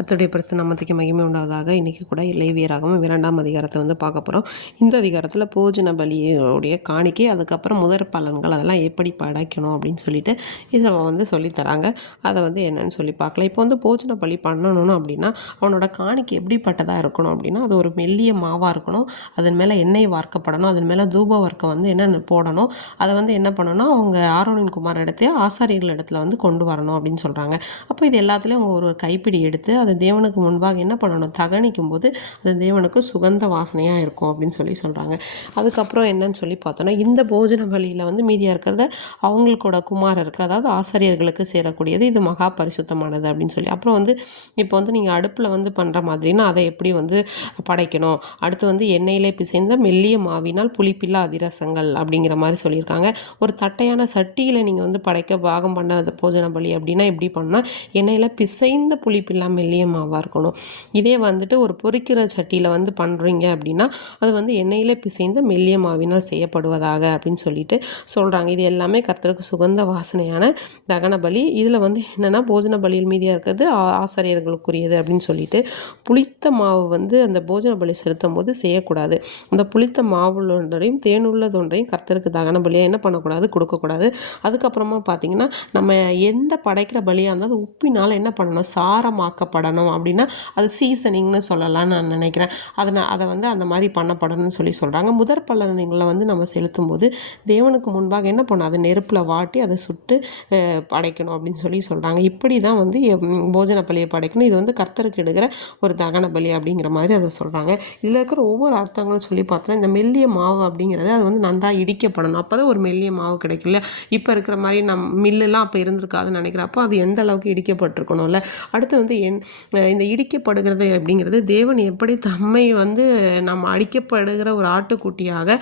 கர்த்தருடைய பரிசுத்த நாமத்துக்கு மகிமை உண்டாவதாக. இன்றைக்கி கூட லேவியராகமம் 2ஆம் அதிகாரத்தை பார்க்க போகிறோம். இந்த அதிகாரத்தில் போஜன பலியோடைய காணிக்கை, அதுக்கப்புறம் முதற் பலன்கள் அதெல்லாம் எப்படி படைக்கணும் அப்படின்னு சொல்லிட்டு இதை சொல்லித்தராங்க. அதை என்னென்னு சொல்லி பார்க்கலாம். இப்போ போஜன பலி பண்ணணும் அப்படின்னா அவனோட காணிக்கை எப்படிப்பட்டதாக இருக்கணும் அப்படின்னா, அது ஒரு மெல்லிய மாவாக இருக்கணும். அதன் மேலே எண்ணெய் வார்க்கப்படணும். அதன் மேலே தூப வர்க்கம் என்னென்ன போடணும், அதை என்ன பண்ணணும்னா அவங்க ஆரோனின் குமார் இடத்தையே ஆசாரியர்கள் இடத்துல கொண்டு வரணும் அப்படின்னு சொல்கிறாங்க. அப்போ இது எல்லாத்துலேயும் அவங்க ஒரு கைப்பிடி எடுத்து அதை தேவனுக்கு முன்பாக என்ன பண்ணணும், தகனிக்கும் போது அது தேவனுக்கு சுகந்த வாசனையாக இருக்கும் அப்படின்னு சொல்கிறாங்க. அதுக்கப்புறம் என்னன்னு சொல்லி பார்த்தோன்னா, இந்த போஜன பலியில் மீதியாக இருக்கிறத அவங்களுக்கோட குமாரருக்கு, அதாவது ஆசிரியர்களுக்கு சேரக்கூடியது, இது மகா பரிசுத்தமானது அப்படின்னு சொல்லி. அப்புறம் இப்போ நீங்கள் அடுப்பில் பண்ணுற மாதிரின்னா அதை எப்படி படைக்கணும், அடுத்து எண்ணெயிலே பிசைந்த மெல்லிய மாவினால் புளிப்பில்லா அதிரசங்கள் அப்படிங்கிற மாதிரி சொல்லியிருக்காங்க. ஒரு தட்டையான சட்டியில் நீங்கள் படைக்க பாகம் பண்ண அந்த போஜன பலி அப்படின்னா எப்படி பண்ணால் எண்ணெயில் பிசைந்த புளிப்பில்லா மெல்லிய மாவாக இருக்கணும். இதே ஒரு பொரிக்கிற சட்டியில் பண்ணுறீங்க அப்படின்னா அது எண்ணெயிலே பிசைந்த மெல்லிய மாவினால் செய்யப்படுவதாக அப்படின்னு சொல்லிட்டு சொல்கிறாங்க. இது எல்லாமே கர்த்தருக்கு சுகந்த வாசனையான தகன பலி. இதில் என்னென்னா போஜன பலியில் மீதியாக இருக்கிறது ஆசாரியர்களுக்குரியது அப்படின்னு சொல்லிட்டு, புளித்த மாவு அந்த போஜன பலி செலுத்தும் போது செய்யக்கூடாது. அந்த புளித்த மாவுள்ளொன்றையும் தேனுள்ளதொன்றையும் கர்த்தருக்கு தகன பலியாக என்ன பண்ணக்கூடாது, கொடுக்கக்கூடாது. அதுக்கப்புறமா பார்த்தீங்கன்னா, நம்ம எந்த படைக்கிற பலியாக இருந்தால் உப்பினால் என்ன பண்ணணும், சாரமாக்கப்படணும். அப்படின்னா அது சீசனிங்னு சொல்லலாம்னு நான் நினைக்கிறேன். அதை அந்த மாதிரி பண்ணப்படணும்னு சொல்கிறாங்க. முதற் பலன்களை நம்ம செலுத்தும் போது தேவனுக்கு முன்பாக என்ன பண்ணணும், அதை நெருப்பில் வாட்டி அதை சுட்டு படைக்கணும் அப்படின்னு சொல்கிறாங்க. இப்படி தான் போஜன பலியை படைக்கணும். இது கர்த்தருக்கு எடுக்கிற ஒரு தகன பலி அப்படிங்கிற மாதிரி அதை சொல்கிறாங்க. இதில் இருக்கிற ஒவ்வொரு அர்த்தங்களும் சொல்லி பார்த்தோன்னா, இந்த மெல்லிய மாவு அப்படிங்கிறது அது நன்றாக இடிக்கப்படணும். அப்போ தான் ஒரு மெல்லிய மாவு கிடைக்கல. இப்போ இருக்கிற மாதிரி மில்லுலாம் அப்போ இருந்திருக்காதுன்னு நினைக்கிறேன். அப்போ அது எந்த அளவுக்கு இடிக்கப்பட்டிருக்கணும்ல. அடுத்து இந்த இடிக்கப்படுகிறது அப்படிங்கிறது தேவன் எப்படி தம்மை நம்ம அடிக்கப்படுகிற ஒரு ஆட்டுக்குட்டியாக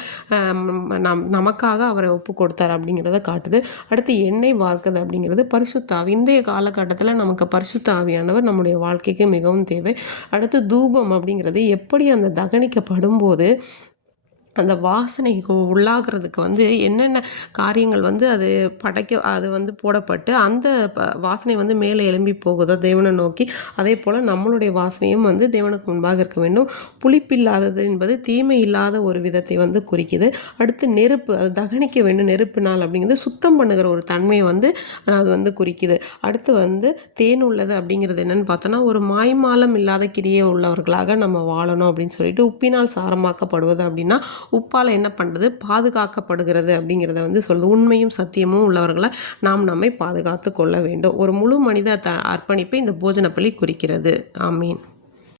நமக்காக அவரை ஒப்பு கொடுத்தார் அப்படிங்கிறத காட்டுது. அடுத்து எண்ணெய் வார்க்குது அப்படிங்கிறது பரிசுத்த ஆவி. இன்றைய காலகட்டத்தில் நமக்கு பரிசுத்த ஆவியானவர் நம்முடைய வாழ்க்கைக்கு மிகவும் தேவை. அடுத்து தூபம் அப்படிங்கிறது எப்படி அந்த தகனிக்கப்படும் போது அந்த வாசனைக்கு உள்ளாகிறதுக்கு என்னென்ன காரியங்கள் அது படைக்க அது போடப்பட்டு அந்த வாசனை மேலே எழும்பி போகுதோ தேவனை நோக்கி, அதே போல் நம்மளுடைய வாசனையும் தேவனுக்கு முன்பாக இருக்க வேண்டும். புளிப்பில்லாதது என்பது தீமை இல்லாத ஒரு விதத்தை குறிக்குது. அடுத்து நெருப்பு, அது தகனிக்க வேண்டும் நெருப்பினால் அப்படிங்கிறது சுத்தம் பண்ணுகிற ஒரு தன்மையை அது குறிக்குது. அடுத்து தேன் உள்ளது அப்படிங்கிறது என்னென்னு பார்த்தோன்னா, ஒரு மாய்மாலம் இல்லாத கிரியை உள்ளவர்களாக நம்ம வாழணும் அப்படின்னு சொல்லிட்டு, உப்பினால் சாரமாக்கப்படுவது அப்படின்னா உப்பால் என்ன பண்ணுறது, பாதுகாக்கப்படுகிறது அப்படிங்கிறத சொல்லுது. உண்மையும் சத்தியமும் உள்ளவர்களை நம்மை பாதுகாத்து கொள்ள வேண்டும். ஒரு முழு மனித அர்ப்பணிப்பை இந்த போஜன பலி குறிக்கிறது. ஆமீன்.